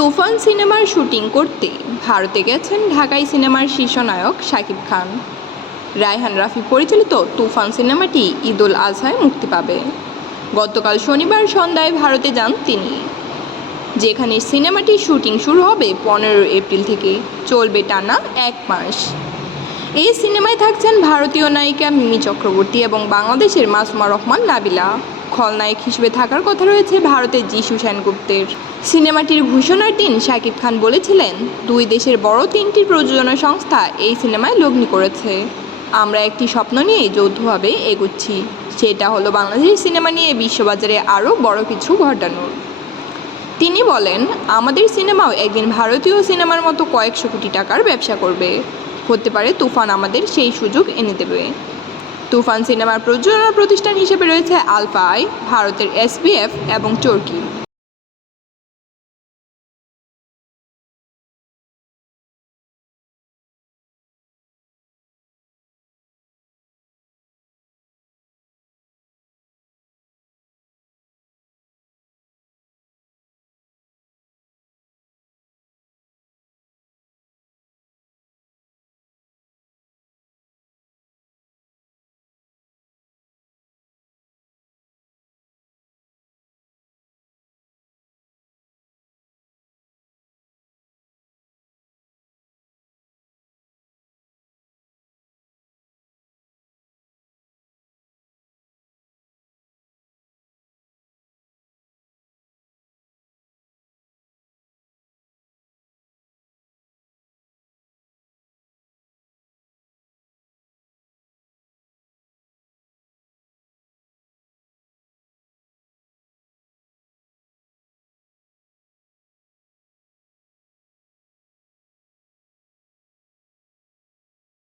তুফান সিনেমার শুটিং করতে ভারতে গেছেন ঢাকাই সিনেমার শীর্ষ নায়ক শাকিব খান। রায়হান রাফি পরিচালিত তুফান সিনেমাটি ঈদুল আজহায় মুক্তি পাবে। গতকাল শনিবার সন্ধ্যায় ভারতে যান তিনি। যেখানে সিনেমাটি শুটিং শুরু হবে পনেরো এপ্রিল থেকে। চলবে টানা এক মাস। এই সিনেমায় থাকছেন ভারতীয় নায়িকা মিমি চক্রবর্তী এবং বাংলাদেশের মাসুমা রহমান নাবিলা। খলনায়ক হিসেবে থাকার কথা রয়েছে ভারতের যিশু সেনগুপ্তের। সিনেমাটির ঘোষণার দিন শাকিব খান বলেছিলেন, দুই দেশের বড় তিনটি প্রযোজনা সংস্থা এই সিনেমায় লগ্নি করেছে। আমরা একটি স্বপ্ন নিয়ে যৌথভাবে এগুচ্ছি, সেটা হলো বাংলাদেশের সিনেমা নিয়ে বিশ্ববাজারে আরও বড় কিছু ঘটানোর। তিনি বলেন, আমাদের সিনেমাও একদিন ভারতীয় সিনেমার মতো কয়েকশো কোটি টাকার ব্যবসা করবে। হতে পারে তুফান আমাদের সেই সুযোগ এনে দেবে। তুফান সিনেমার প্রযোজনা প্রতিষ্ঠান হিসেবে রয়েছে আলফাই ভারতের এসপিএফ এবং চরকি